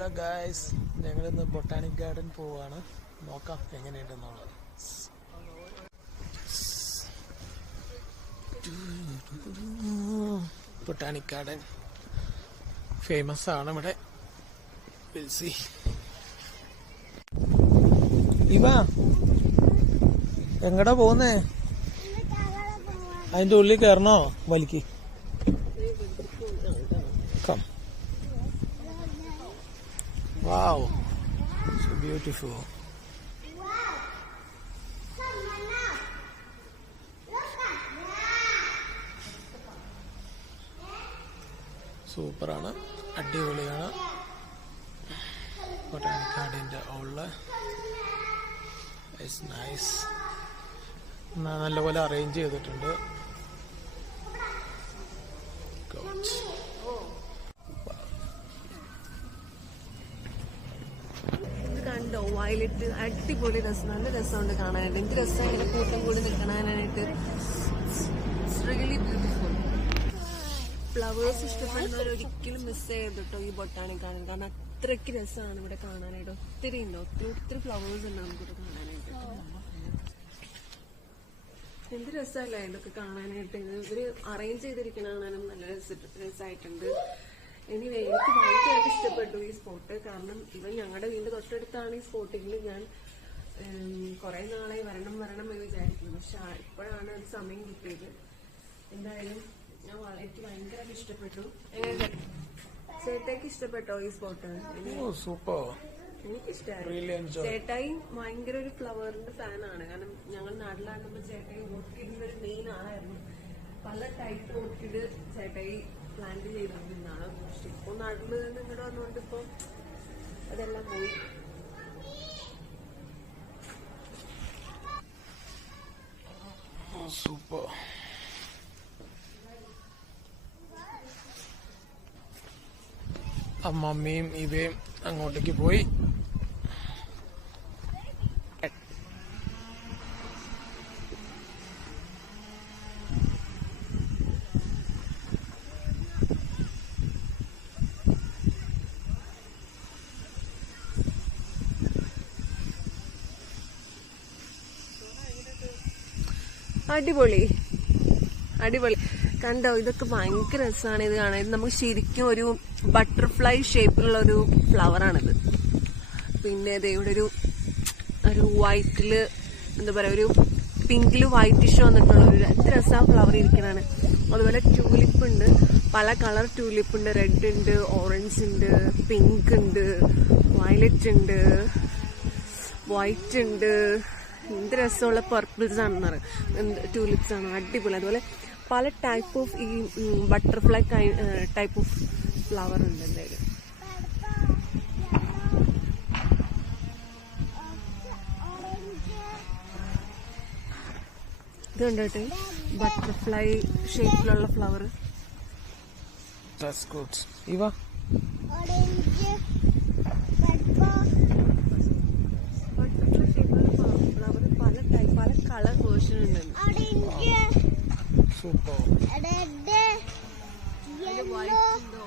Hello guys, ഞങ്ങളിന്ന് botanic garden പോവാണ്. നോക്കാം എങ്ങനെയുണ്ടെന്നുള്ളത്. ബൊട്ടാണിക് ഗാർഡൻ ഫേമസ് ആണ് ഇവിടെ. ഇവ എങ്ങടാ പോകുന്നേ? അതിന്റെ ഉള്ളിൽ കയറണോ? വലിക്ക്. Wow, so beautiful. സൂപ്പറാണ്, അടിപൊളിയാണ്. ബൊട്ടാണിക് ഗാർഡന്റെ ഉള്ള ഇറ്റ്സ് നൈസ്. നല്ലപോലെ അറേഞ്ച് ചെയ്തിട്ടുണ്ട്. കണ്ടോ, വയലറ്റ് അടിപൊളി രസം, നല്ല രസമുണ്ട് കാണാനായിട്ട്. എന്ത് രസം ഇങ്ങനെ കൂട്ടം കൂടി നിൽക്കണാനായിട്ട്. Really beautiful. ഫ്ലവേഴ്സ് ഇഷ്ടപ്പെടുന്നവർ ഒരിക്കലും മിസ് ചെയ്തിട്ടോ ഈ ബൊട്ടാണിക് ഗാർഡൻ. കാരണം അത്രയ്ക്ക് രസമാണ് ഇവിടെ കാണാനായിട്ട്. ഒത്തിരി ഉണ്ട്, ഒത്തിരി ഫ്ലവേഴ്സ് ഉണ്ട് നമുക്കിവിടെ കാണാനായിട്ട്. എന്ത് രസമല്ലേ ഇതൊക്കെ കാണാനായിട്ട്. ഇവര് അറേഞ്ച് ചെയ്തിരിക്കണ കാണാനും നല്ല രസമായിട്ടുണ്ട്. എനിവേ, എനിക്ക് ഭയങ്കരമായിട്ട് ഇഷ്ടപ്പെട്ടു ഈ സ്പോട്ട്. കാരണം ഇവൻ ഞങ്ങളുടെ വീടിന്റെ തൊട്ടടുത്താണ് ഈ സ്പോട്ടിൽ. ഞാൻ കുറെ നാളായി വരണം എന്ന് വിചാരിക്കുന്നു. പക്ഷെ ഇപ്പോഴാണ് ഒരു സമയം കിട്ടിയത്. എന്തായാലും എനിക്ക് ഭയങ്കരമായിട്ട് ഇഷ്ടപ്പെട്ടു. ചേട്ടായിക്ക് ഇഷ്ടപ്പെട്ടോ ഈ സ്പോട്ട്? സൂപ്പർ, എനിക്കിഷ്ടമായി. ചേട്ടായി ഭയങ്കര ഒരു ഫ്ലവറിന്റെ ഫാനാണ്. കാരണം ഞങ്ങൾ നാട്ടിലാകുമ്പോൾ ചേട്ടായി ഓർക്കിഡിന്റെ ഒരു മെയിൻ ആളായിരുന്നു. പല ടൈപ്പ് ഓർക്കിഡ് ചേട്ടായി പ്ലാന്റ് ചെയ്തിരുന്നതാണ്. പക്ഷെ ഇപ്പൊ നാട്ടില് നിങ്ങളുടെ വന്നുകൊണ്ട് ഇപ്പൊ അതെല്ലാം പോയി. സൂപ്പർ. അമ്മമ്മയും ഇവയും അങ്ങോട്ടേക്ക് പോയി. അടിപൊളി. കണ്ടോ, ഇതൊക്കെ ഭയങ്കര രസമാണ് ഇത് കാണാൻ. ഇത് നമുക്ക് ശരിക്കും ഒരു ബട്ടർഫ്ലൈ ഷേപ്പിലുള്ള ഒരു ഫ്ലവർ ആണിത്. പിന്നെ ഇവിടെ ഒരു വൈറ്റില് എന്താ പറയാ, ഒരു പിങ്കില് വൈറ്റിഷ് വന്നിട്ടുള്ള ഒരു എന്ത് രസമാണ് ഫ്ലവർ ഇരിക്കണാണ്. അതുപോലെ ട്യൂലിപ്പ് ഉണ്ട്, പല കളർ ട്യൂലിപ്പ് ഉണ്ട്. റെഡ് ഉണ്ട്, ഓറഞ്ച് ഉണ്ട്, പിങ്ക് ഉണ്ട്, വയലറ്റ് ഉണ്ട്, വൈറ്റ് ഉണ്ട്. എന്ത് രസമുള്ള പർപ്പിൾസ് ആണെന്ന് ട്യൂലിപ്സ് ആണ്. അടിപൊളി. അതുപോലെ പല ടൈപ്പ് ഓഫ് ഈ ബട്ടർഫ്ലൈ ടൈപ്പ് ഓഫ് ഫ്ലവർ ഉണ്ട്. എന്തായാലും ഇത് കണ്ടോട്ടെ, ബട്ടർഫ്ലൈ ഷേപ്പിലുള്ള ഫ്ലവർ. പല കളർ വേർഷൻ ഉണ്ട്. വൈറ്റ് ഉണ്ട്,